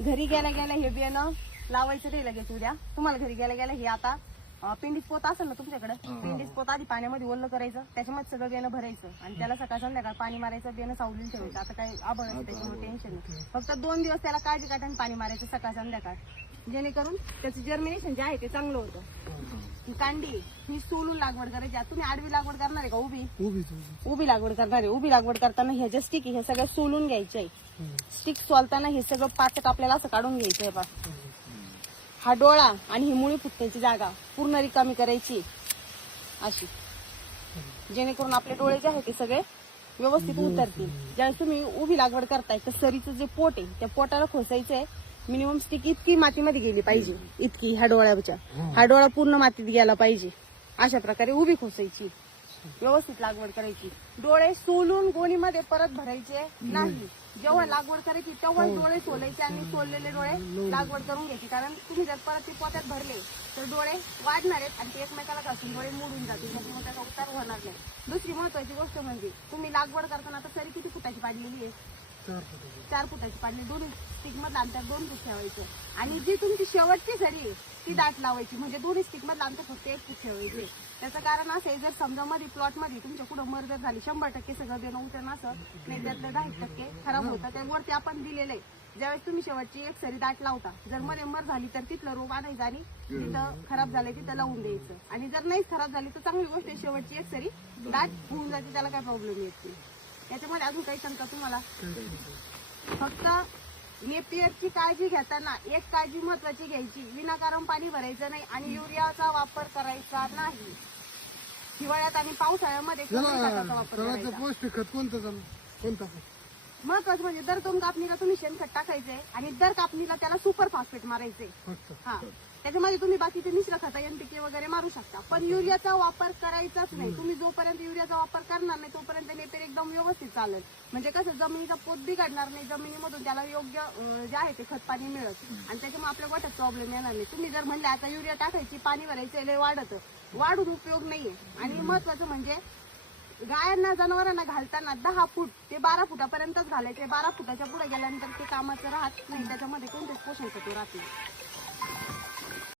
घरी गेल्या गेल्या हे बियाणं लावायचं नाही लगेच उद्या. तुम्हाला घरी गेल्या गेल्या हे आता पिंडीच पोत असेल ना तुमच्याकडे, पिंडीच पोत आधी पाण्यामध्ये ओलं करायचं, त्याच्यामध्ये सगळं बियाणं भरायचं आणि त्याला सकाळ संध्याकाळ पाणी मारायचं, बियाणं सावलीन ठेवायचं. आता काही आभाळ त्याच्यामुळे टेन्शन नाही. फक्त 2 दिवस त्याला काळजी काढून पाणी मारायचं सकाळ संध्याकाळ, जेणेकरून त्याचं जर्मिनेशन जे आहे ते चांगलं होतं. कांडी ही सोलून लागवड करायची. आता तुम्ही आडवी लागवड करणार आहे का उभी लागवड करणार आहे? उभी लागवड करताना ह्या ज्या स्टिक हे सगळं सोलून घ्यायचे आहे. स्टिक सोलताना हे सगळं पाचक आपल्याला असं काढून घ्यायचं आहे बा. हा डोळा आणि ही मुळी फुटण्याची जागा पूर्ण रिकामी करायची अशी, जेणेकरून आपले डोळे जे आहे ते सगळे व्यवस्थित उतरतील. ज्यावेळेस तुम्ही उभी लागवड करताय तर सरीचं जे पोट आहे त्या पोटाला खोसायचंय. मिनिमम स्टिक इतकी मातीमध्ये गेली पाहिजे, इतकी ह्या डोळ्याच्या, हा डोळा पूर्ण मातीत गेला पाहिजे. अशा प्रकारे उभी खोसायची, व्यवस्थित लागवड करायची. डोळे सोलून गोणीमध्ये परत भरायचे नाही. जेव्हा लागवड करायची तेव्हा डोळे सोलायचे आणि सोललेले डोळे लागवड करून घ्यायची. कारण तुम्ही जर परत ते पोत्यात भरले तर डोळे वाढणार आहेत आणि ते एकमेकाला घासून डोळे मोडून जातील, त्याच्यामुळे त्याचा उतार होणार नाही. दुसरी महत्वाची गोष्ट म्हणजे तुम्ही लागवड करताना आता सरी किती फुटाची पाडलेली आहे? 4 फुटाची पाडली. 2 स्टिक मधलं अंतर 2 फूट ठेवायचं आणि जी तुमची शेवटची सरी आहे ती दाट लावायची. म्हणजे 2 स्टिक मधलं अंतर फक्त 1 फूट ठेवायचे. त्याचं कारण असं आहे, जर समजा मध्ये प्लॉट मध्ये तुमच्या पुढे मर्जर झाली 100% सगळं बेणं उतरणं असं नाही, त्यातलं 10% खराब होतं. त्यावरती आपण दिलेलं आहे. ज्यावेळेस तुम्ही शेवटची एक सरी दाट लावता, जर मध्ये मर झाली तर तिथलं रोग आणायचं आणि तिथं खराब झालंय तिथं लावून द्यायचं. आणि जर नाहीच खराब झाली तर चांगली गोष्ट आहे, शेवटची एक सरी दाट होऊन जाते, त्याला काही प्रॉब्लेम येत नाही. त्याच्यामध्ये अजून काही शंका तुम्हाला? फक्त नेपियरची काळजी घेताना एक काळजी महत्वाची घ्यायची, विनाकारण पाणी भरायचं नाही आणि युरियाचा वापर करायचा नाही. हिवाळ्यात आणि पावसाळ्यामध्ये खताचा वापर करायचा. पौष्टिक खत कोणतं? महत्वाचं म्हणजे दर 2 कापणीला तुम्ही शेणखत टाकायचंय आणि दर कापणीला त्याला सुपर फॉस्फेट मारायचे. हा, त्याच्यामध्ये तुम्ही बाकीचे मिश्र खत NPK वगैरे मारू शकता, पण युरियाचा वापर करायचाच नाही. तुम्ही जोपर्यंत युरियाचा वापर करणार नाही तोपर्यंत नेपियर एकदम व्यवस्थित चालेल. म्हणजे कसं जमिनीचा पोत बिघडणार नाही, जमिनीमधून त्याला योग्य जे आहे ते खत पाणी मिळत आणि त्याच्यामुळे आपल्या गोठ्यात प्रॉब्लेम येणार नाही. तुम्ही जर म्हणले आता युरिया टाकायची, पाणी भरायचं, लय वाढून उपयोग नाहीये. आणि महत्वाचं म्हणजे गायांना जनावरांना घालताना 10 फूट ते 12 फुटापर्यंतच घालायचे. 12 फुटाच्या पुढे गेल्यानंतर ते कामाचं राहत नाही, त्याच्यामध्ये कोणतेच पोषण तत्व राहत नाही.